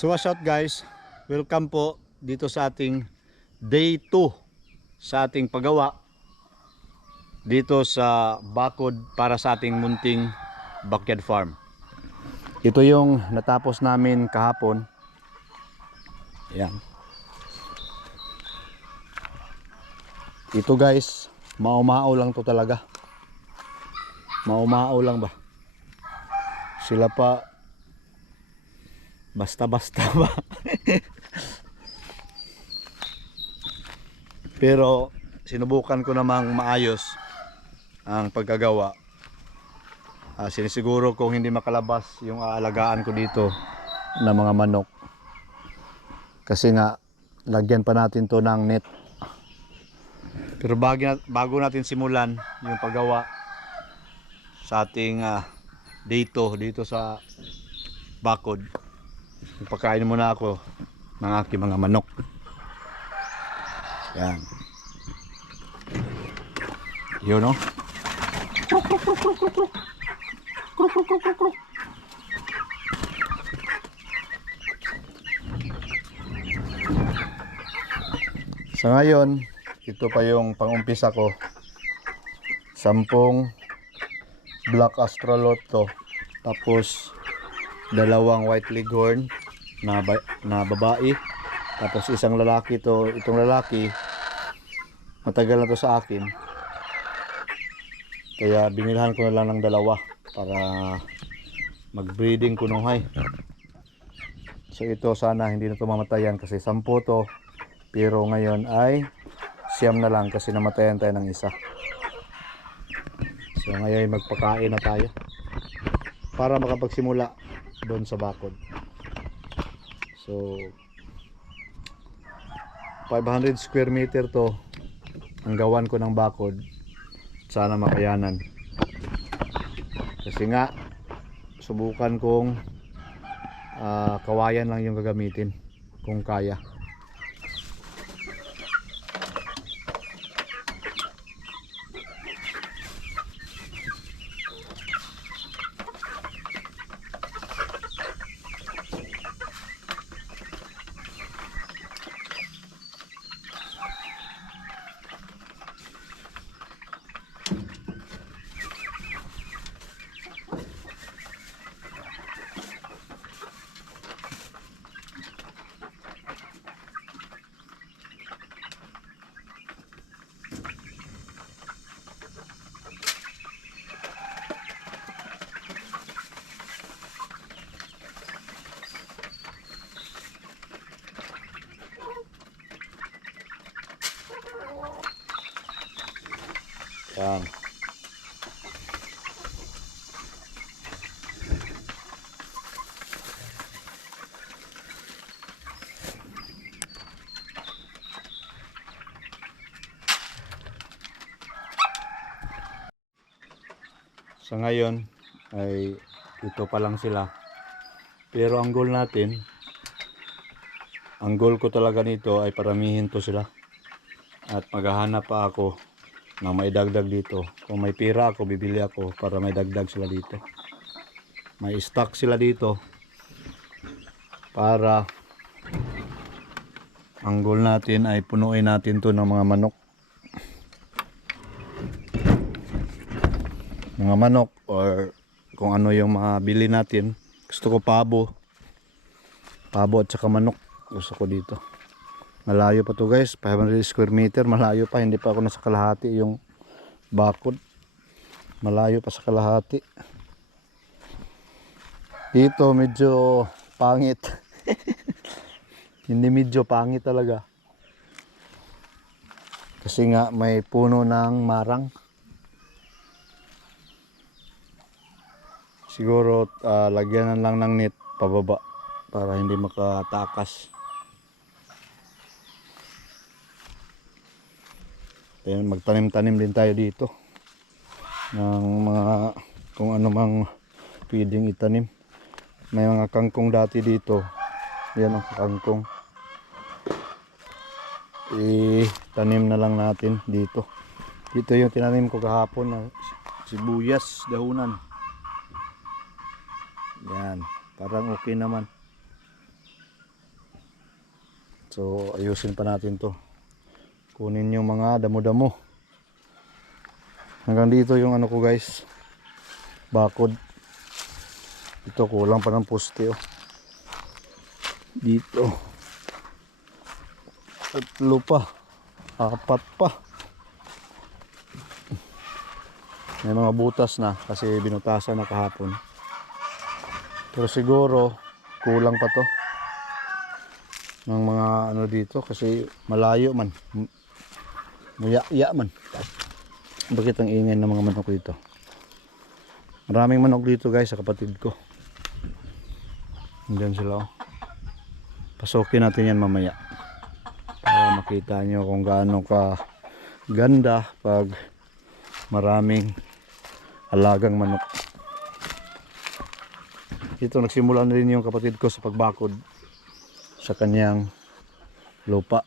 So what's up guys, welcome po dito sa ating day 2 sa ating paggawa dito sa bakod para sa ating munting backyard farm. Ito yung natapos namin kahapon. Ayan. Ito guys, maumao lang to talaga. Maumao lang ba? Sila pa basta-basta ba? Pero sinubukan ko namang maayos ang pagkagawa. Sinisiguro kung hindi makalabas yung aalagaan ko dito na mga manok. Kasi nga lagyan pa natin to ng net. Pero bago natin simulan yung paggawa sa ating dito sa bakod, pagkain muna ako ng aking mga manok. Yan. Yun no? Sa ngayon, ito pa yung pangumpisa ko. 10 black astrolot to. Tapos 2 white leghorn na babae. Tapos isang lalaki to. Itong lalaki matagal na to sa akin. Kaya binilhan ko na lang ng 2 para mag-breeding kunuhay. So ito sana hindi na to mamatayan kasi 10 to. Pero ngayon ay 9 na lang kasi namatayan tayo ng isa. So ngayon magpakain na tayo para makapagsimula doon sa bakod. So 500 square meter to ang gawan ko ng bakod. Sana makayanan. Kasi nga subukan kong kawayan lang yung gagamitin kung kaya. Yan. Sa ngayon ay ito pa lang sila. Pero ang goal natin, ang goal ko talaga nito ay paramihin to sila. At maghahanap pa ako na may dagdag dito. Kung may pira ako, bibili ako para may dagdag sila dito. May stock sila dito para ang goal natin ay punuin natin to ng mga manok. Mga manok or kung ano yung mabili natin. Gusto ko pabo at saka manok. Gusto ko dito. Malayo pa to guys, 500 square meter, malayo pa, hindi pa ako nasa kalahati yung bakod. Malayo pa sa kalahati. Dito medyo pangit. Hindi medyo pangit talaga. Kasi nga may puno ng marang. Siguro lagyan na lang ng net pababa para hindi makatakas. Then magtanim-tanim din tayo dito ng mga kung ano mang pwedeng itanim. May mga kangkong dati dito. Yan ang kangkong. Tanim na lang natin dito. Dito yung tinanim ko kahapon na sibuyas dahunan. Yan, parang okay naman. So ayusin pa natin to. Kunin yung mga damo-damo. Hanggang dito yung ano ko guys, bakod. Ito kulang pa ng poste oh. Dito 3 pa, 4 pa. May mga butas na kasi binutasan na kahapon. Pero siguro kulang pa to ng mga ano dito kasi malayo man, muya-ya man. Bakit ang ingay ng mga manok dito? Maraming manok dito guys sa kapatid ko. Andiyan sila oh. Pasukin natin yan mamaya para makita nyo kung gaano ka ganda pag maraming alagang manok. Ito nagsimula na rin yung kapatid ko sa pagbakod sa kanyang lupa.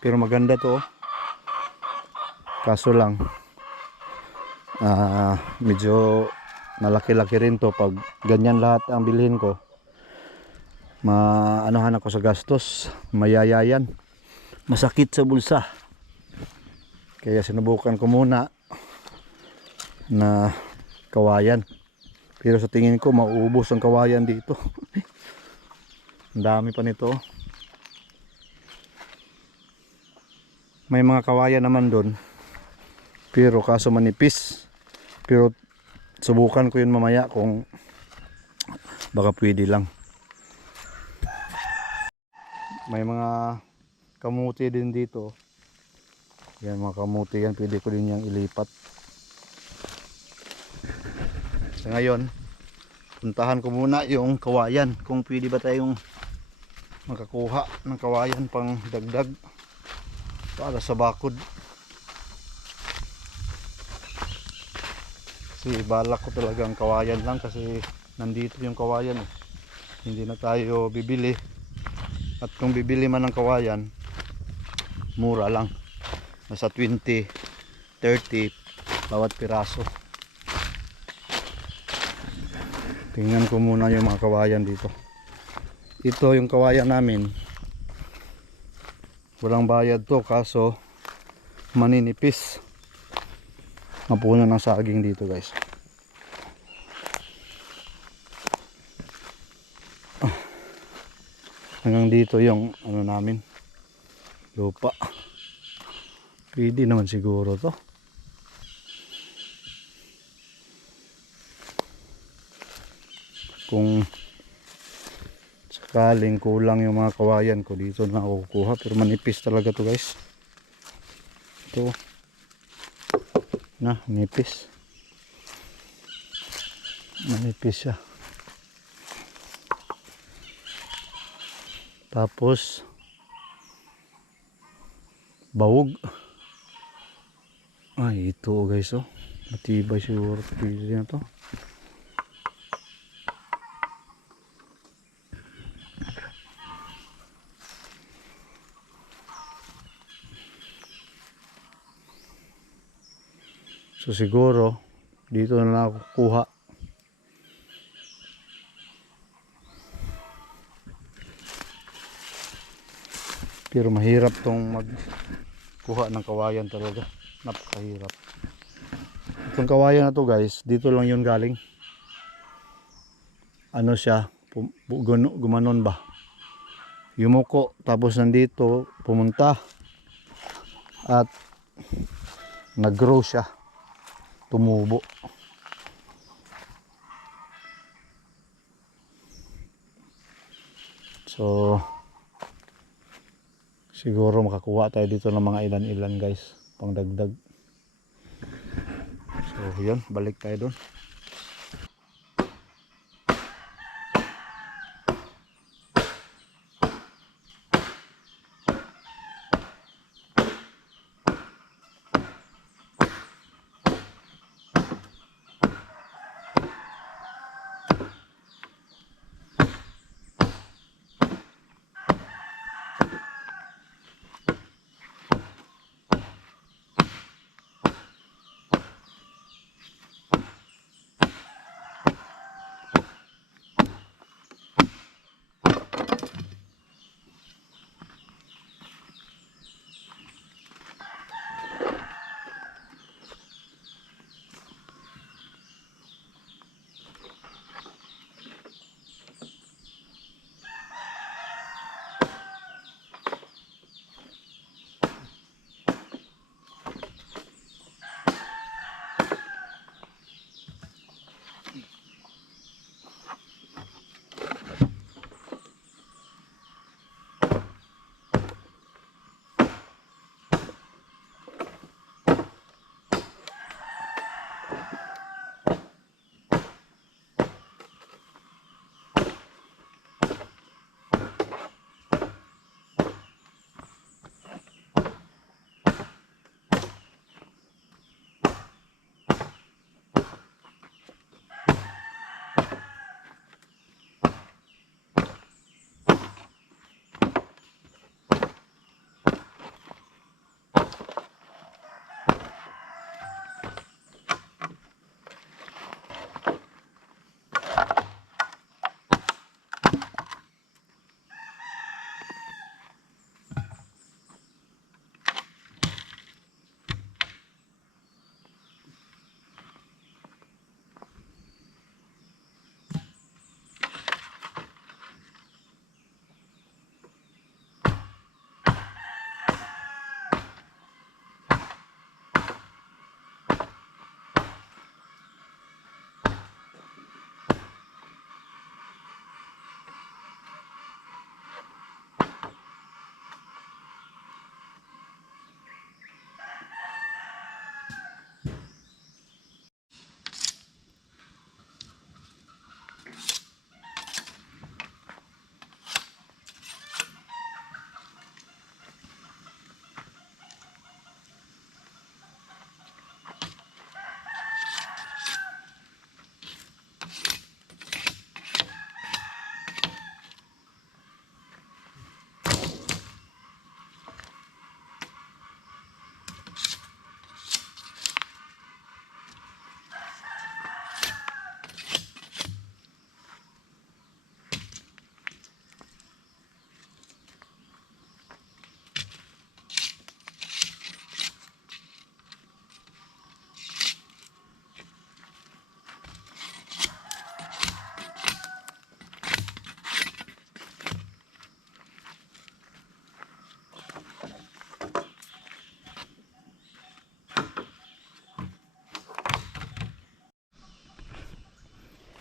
Pero maganda to. Kaso lang medyo malaki-laki rin to. Pag ganyan lahat ang bilhin ko, maanohan ako sa gastos, mayayayan, masakit sa bulsa. Kaya sinubukan ko muna na kawayan. Pero sa tingin ko mauubos ang kawayan dito. Ang dami pa nito. May mga kawayan naman doon. Pero kaso manipis. Pero subukan ko yun mamaya kung baka pwede lang. May mga kamuti din dito. Yan mga kamuti yan. Pwede ko din yung ilipat. So ngayon, puntahan ko muna yung kawayan. Kung pwede ba tayong makakuha ng kawayan pang dagdag para sa bakod. Kasi balak ko talagang kawayan lang kasi nandito yung kawayan eh. Hindi na tayo bibili. At kung bibili man ng kawayan, mura lang. Nasa 20, 30 bawat piraso. Tingnan ko muna yung mga kawayan dito. Ito yung kawayan namin. Walang bayad to kaso maninipis. Mapuno ng saging dito guys. Hanggang dito yung ano namin, lupa. Pwede naman siguro to. Kung sakaling kulang yung mga kawayan ko, dito na ako kukuha. Pero manipis talaga to guys. Ito na, nipis. Manipis siya. Tapos bawog. Ay, ito guys oh. Matibay siguro. Pwede na to. So siguro dito na lang ako kukuha. Pero mahirap tong magkuha ng kawayan talaga. Napakahirap. Itong kawayan na to guys, dito lang yun galing. Ano siya, gumanon ba? Yumuko, tapos nandito pumunta at nag-grow siya. Tumubo. So siguro makakuha tayo dito ng mga ilan-ilan guys, pang dagdag. So yun, balik tayo doon.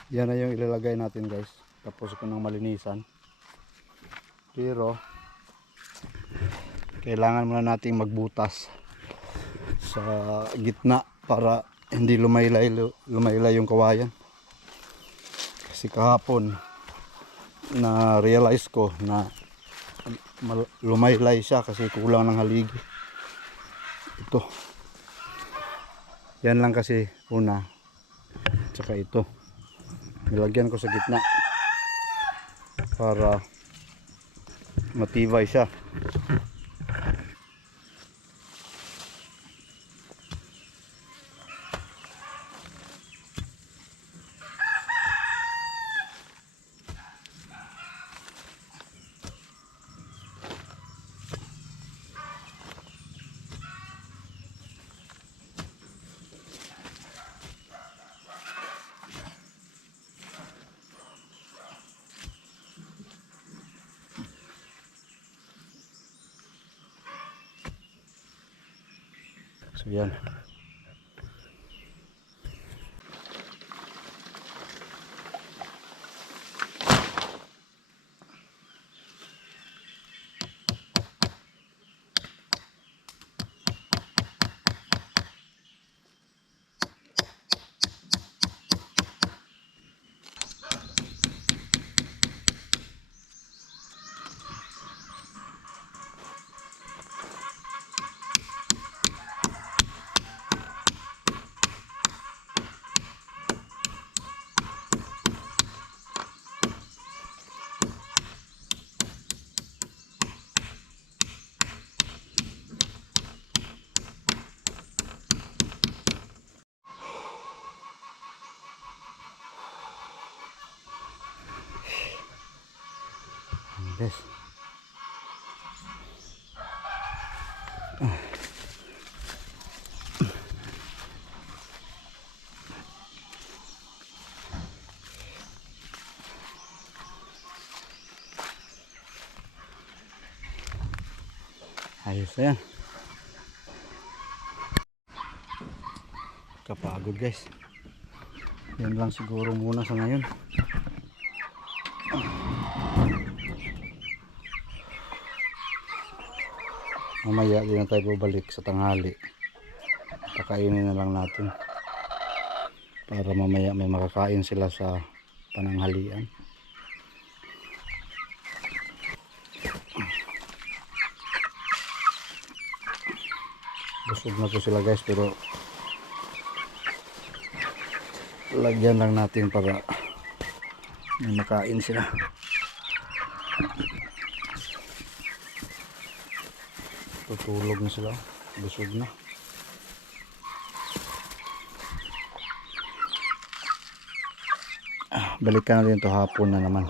Yan na yung ilalagay natin guys. Tapos ko nang malinisan. Pero kailangan muna nating magbutas sa gitna para hindi lumaylay yung kawayan. Kasi kahapon na realize ko na lumaylay siya kasi kulang ng haligi. Ito. Yan lang kasi una. Tsaka ito. Nilagyan ko sa gitna para matibay siya. So yan. Yes. Ayos na yan. Kapagod guys. Yan lang siguro muna sa ngayon. Mamaya din na tayo babalik sa tanghali. Pakainin na lang natin. Para mamaya may makakain sila sa pananghalian. Busog na po sila guys, pero lagyan lang natin para may makain sila. Tutulog na sila, busog na. Balikan natin ito hapon na naman.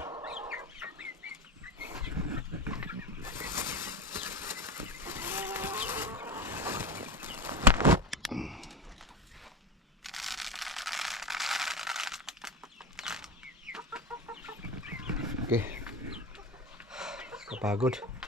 Okay. Kapagod.